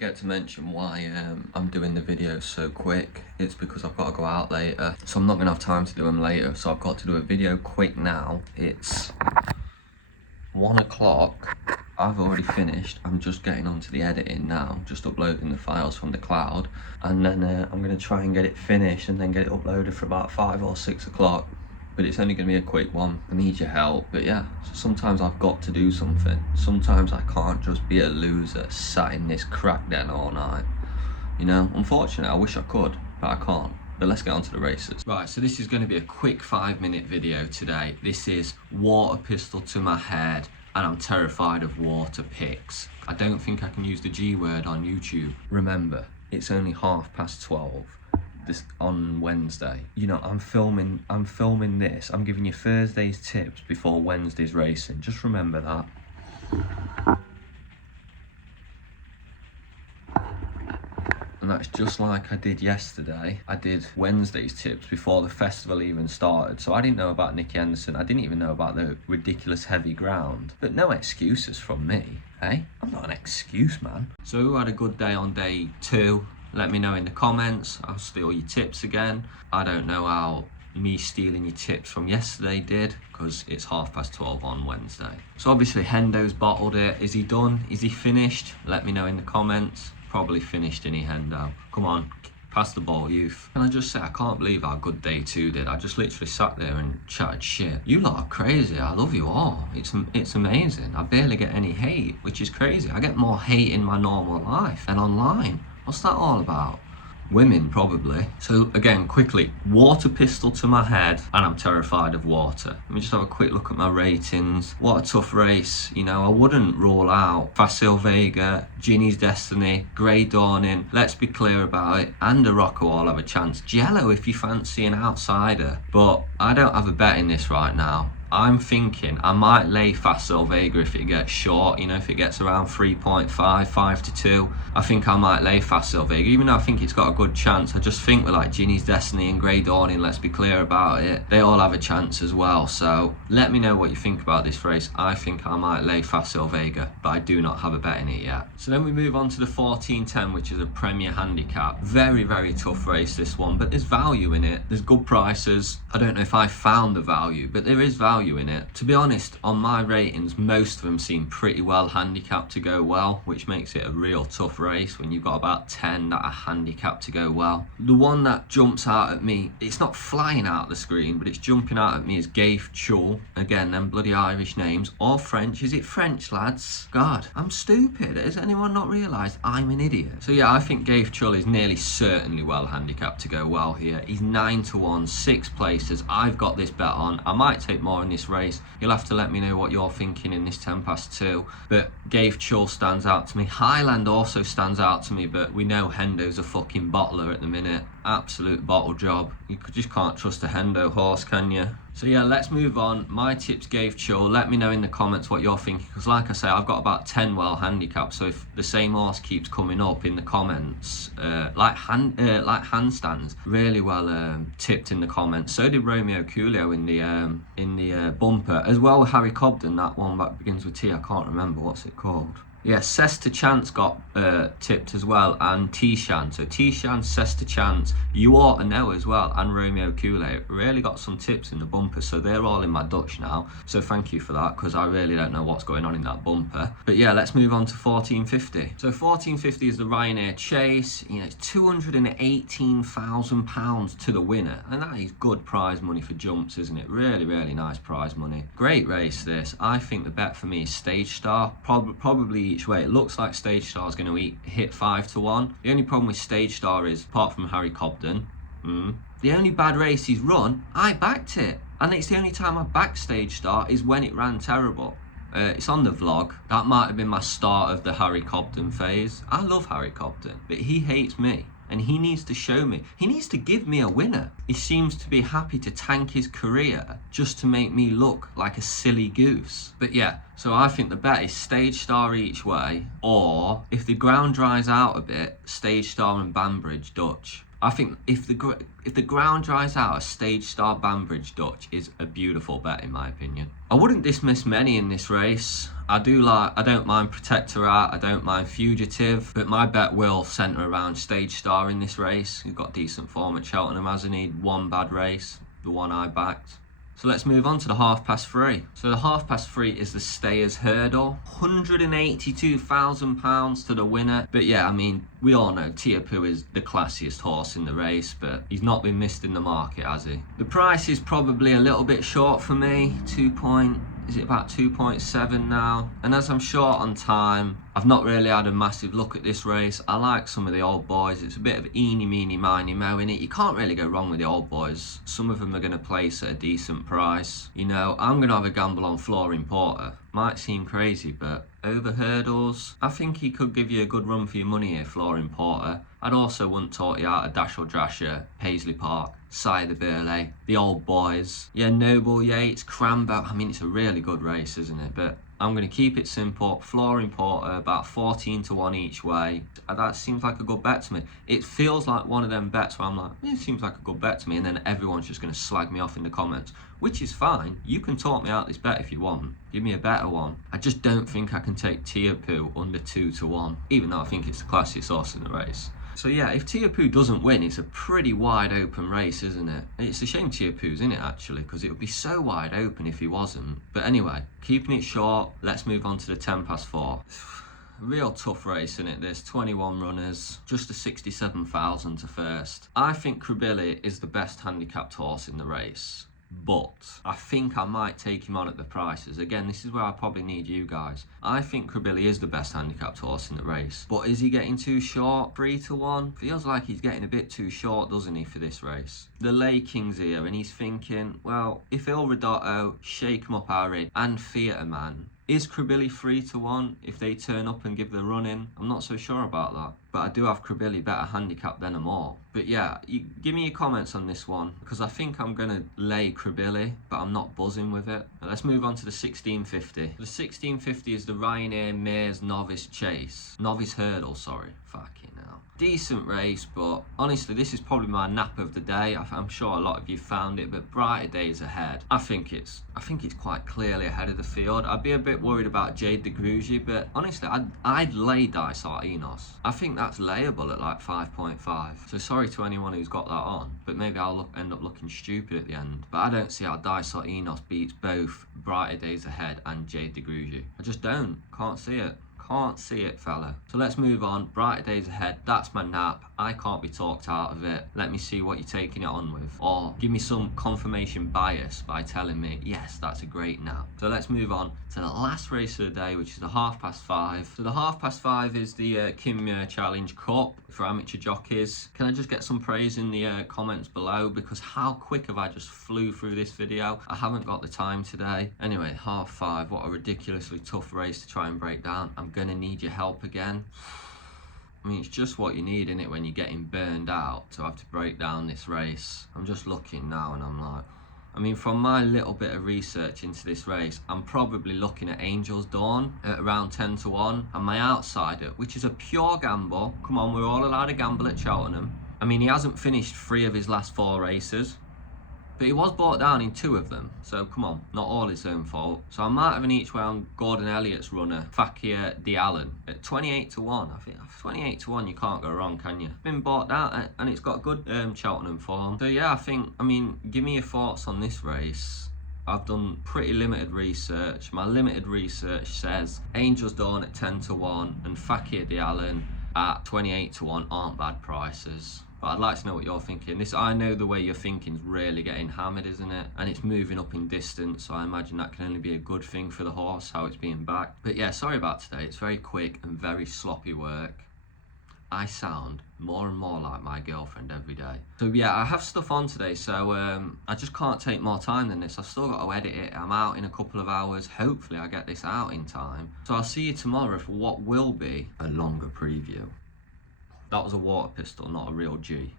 Get to mention why I'm doing the videos so quick. It's because I've got to go out later, so I'm not gonna have time to do them later, so I've got to do a video quick now. It's 1 o'clock. I've already finished. I'm just getting onto the editing now, just uploading the files from the cloud, and then I'm gonna try and get it finished and then get it uploaded for about 5 or 6 o'clock. But it's only gonna be a quick one. I need your help. But yeah, so sometimes I've got to do something. Sometimes I can't just be a loser sat in this crack den all night. You know, unfortunately, I wish I could, but I can't. But let's get on to the races. Right, so this is going to be a quick 5-minute video today. This is water pistol to my head, and I'm terrified of water pics. I don't think I can use the G word on YouTube. Remember, it's only 12:30 this on Wednesday. You know, I'm filming this. I'm giving you Thursday's tips before Wednesday's racing. Just remember that. And that's just like I did yesterday. I did Wednesday's tips before the festival even started. So I didn't know about Nicky Henderson. I didn't even know about the ridiculous heavy ground. But no excuses from me, eh? I'm not an excuse man. So who had a good day on day 2? Let me know in the comments. I'll steal your tips again. I don't know how me stealing your tips from yesterday did, because it's 12:30 on Wednesday. So obviously Hendo's bottled it. Is he done? Is he finished? Let me know in the comments. Probably finished, innit, Hendo? Come on, pass the ball, youth. Can I just say, I can't believe how good day 2 did. I just literally sat there and chatted shit. You lot are crazy. I love you all. It's amazing. I barely get any hate, which is crazy. I get more hate in my normal life than online. What's that all about? Women, probably. So again, quickly, water pistol to my head, and I'm terrified of water. Let me just have a quick look at my ratings. What a tough race. You know, I wouldn't rule out Facile Vega, Ginny's Destiny, Grey Dawning, Let's Be Clear About It, and a Rocco all have a chance. Jello if you fancy an outsider. But I don't have a bet in this right now. I'm thinking I might lay Facile Vega if it gets short, you know, if it gets around 3.5, 5-2. I think I might lay Facile Vega, even though I think it's got a good chance. I just think with like Ginny's Destiny and Grey Dawning, Let's Be Clear About It, they all have a chance as well. So let me know what you think about this race. I think I might lay Facile Vega, but I do not have a bet in it yet. So then we move on to the 14:10, which is a Premier Handicap. Very, very tough race, this one, but there's value in it. There's good prices. I don't know if I found the value, but there is value in it. To be honest, on my ratings, most of them seem pretty well handicapped to go well, which makes it a real tough race when you've got about 10 that are handicapped to go well. The one that jumps out at me, it's not flying out the screen, but it's jumping out at me, is Gaif Chul. Again, them bloody Irish names. Or French. Is it French, lads? God, I'm stupid. Has anyone not realised I'm an idiot? So yeah, I think Gaif Chul is nearly certainly well handicapped to go well here. He's 9-1, 6 places. I've got this bet on. I might take more in this race. You'll have to let me know what you're thinking in this 10:2. But Gaif Chul stands out to me. Highland also stands out to me, but we know Hendo's a fucking bottler at the minute. Absolute bottle job. You just can't trust a Hendo horse, can you? So yeah, let's move on. My tips Gaif Chul. Let me know in the comments what you're thinking, because like I say, I've got about 10 well handicapped. So if the same horse keeps coming up in the comments, like handstands, really well tipped in the comments. So did Romeo Coolio in the bumper, as well with Harry Cobden. That one that begins with T. I can't remember what's it called. Yeah, Sesta Chance got tipped as well, and T-Shan. So T-Shan, Sesta Chance, you ought to know as well, and Romeo Cooley really got some tips in the bumper, so they're all in my Dutch now. So thank you for that, because I really don't know what's going on in that bumper. But yeah, let's move on to 1450. So 1450 is the Ryanair Chase. You know, it's £218,000 to the winner, and that is good prize money for jumps, isn't it? Really, really nice prize money. Great race this. I think the bet for me is Stage Star, probably each way. It looks like Stage Star is going to hit 5-1. The only problem with Stage Star is, apart from Harry Cobden, the only bad race he's run, I backed it. And it's the only time I backed Stage Star is when it ran terrible. It's on the vlog. That might have been my start of the Harry Cobden phase. I love Harry Cobden, but he hates me. And he needs to show me. He needs to give me a winner. He seems to be happy to tank his career just to make me look like a silly goose. But yeah, so I think the bet is Stage Star each way, or if the ground dries out a bit, Stage Star and Banbridge Dutch. I think if the ground dries out, a Stage Star Banbridge Dutch is a beautiful bet in my opinion. I wouldn't dismiss many in this race. I don't mind Protectorate, I don't mind Fugitive, but my bet will centre around Stage Star in this race. He's got decent form at Cheltenham, hasn't he? One bad race, the one I backed. So let's move on to the £3.5. So the £3.5 is the Stayers Hurdle. £182,000 to the winner. But yeah, I mean, we all know Tiapu is the classiest horse in the race, but he's not been missed in the market, has he? The price is probably a little bit short for me. Is it about 2.7 now? And as I'm short on time, I've not really had a massive look at this race. I like some of the old boys. It's a bit of eeny, meeny, miny, mo in it. You can't really go wrong with the old boys. Some of them are going to place at a decent price. You know, I'm going to have a gamble on Flooring Porter. Might seem crazy, but over hurdles, I think he could give you a good run for your money here, Flooring Porter. I'd also wouldn't talk you out of Dash or Drasher, Paisley Park, Sire the Burley, the old boys. Yeah, Noble, Yates, Cranbow. I mean, it's a really good race, isn't it? But I'm going to keep it simple. Flooring Porter, about 14 to 1 each way. That seems like a good bet to me. It feels like one of them bets where I'm like, it seems like a good bet to me, and then everyone's just going to slag me off in the comments, which is fine. You can talk me out this bet if you want. Give me a better one. I just don't think I can take Tiapu under 2 to 1, even though I think it's the classiest horse in the race. So yeah, if Tiapu doesn't win, it's a pretty wide open race, isn't it? It's a shame Tiapu's in it, actually, because it would be so wide open if he wasn't. But anyway, keeping it short, let's move on to the £10.4. Real tough race, isn't it? There's 21 runners, just a 67,000 to first. I think Kribili is the best handicapped horse in the race, but I think I might take him on at the prices. Again, this is where I probably need you guys. I think Kribili is the best handicapped horse in the race, but is he getting too short? 3 to 1? Feels like he's getting a bit too short, doesn't he, for this race? The Lay King's here, and he's thinking, well, if Il Ridotto, Shake 'em Up Harry, and Theatre Man, is Kribili 3 to 1 if they turn up and give the run in? I'm not so sure about that. But I do have Kribili better handicap than them all. But yeah, give me your comments on this one, because I think I'm going to lay Kribili, but I'm not buzzing with it. Now let's move on to the 1650. The 1650 is the Ryanair Mares Novice Chase. Novice Hurdle, sorry. Fucking hell. Decent race, but honestly, this is probably my nap of the day. I'm sure a lot of you found it, but brighter days ahead. I think it's quite clearly ahead of the field. I'd be a bit worried about Jade de Grugy, but honestly, I'd lay Dysart Enos. I think that's layable at like 5.5. So sorry to anyone who's got that on, but maybe I'll end up looking stupid at the end. But I don't see how Dysart Enos beats both Brighter Days Ahead and Jade de Grugy. I just don't. Can't see it. Can't see it, fella. So let's move on. Brighter Days Ahead, that's my nap. I can't be talked out of it. Let me see what you're taking it on with. Or give me some confirmation bias by telling me, yes, that's a great nap. So let's move on to the last race of the day, which is the £5.5. So the £5.5 is the Kim Muir Challenge Cup for amateur jockeys. Can I just get some praise in the comments below? Because how quick have I just flew through this video? I haven't got the time today. Anyway, £5.5, what a ridiculously tough race to try and break down. I'm gonna need your help again. I mean, it's just what you need, innit, when you're getting burned out to have to break down this race. I'm just looking now and I'm like, I mean, from my little bit of research into this race, I'm probably looking at Angel's Dawn at around 10 to 1, and my outsider, which is a pure gamble. Come on, we're all allowed to gamble at Cheltenham. I mean, he hasn't finished 3 of his last 4 races, but he was brought down in 2 of them, so come on, not all his own fault. So I might have an each way on Gordon Elliott's runner, Fakir Diallen, at 28 to 1. I think 28 to 1, you can't go wrong, can you? Been bought out, and it's got good Cheltenham form. So yeah, I mean, give me your thoughts on this race. I've done pretty limited research. My limited research says Angel's Dawn at 10 to 1 and Fakir Diallen at 28 to 1 aren't bad prices. But I'd like to know what you're thinking. I know the way you're thinking is really getting hammered, isn't it? And it's moving up in distance, so I imagine that can only be a good thing for the horse, how it's being backed. But yeah, sorry about today. It's very quick and very sloppy work. I sound more and more like my girlfriend every day. So yeah, I have stuff on today, so I just can't take more time than this. I've still got to edit it. I'm out in a couple of hours. Hopefully I get this out in time. So I'll see you tomorrow for what will be a longer preview. That was a water pistol, not a real G.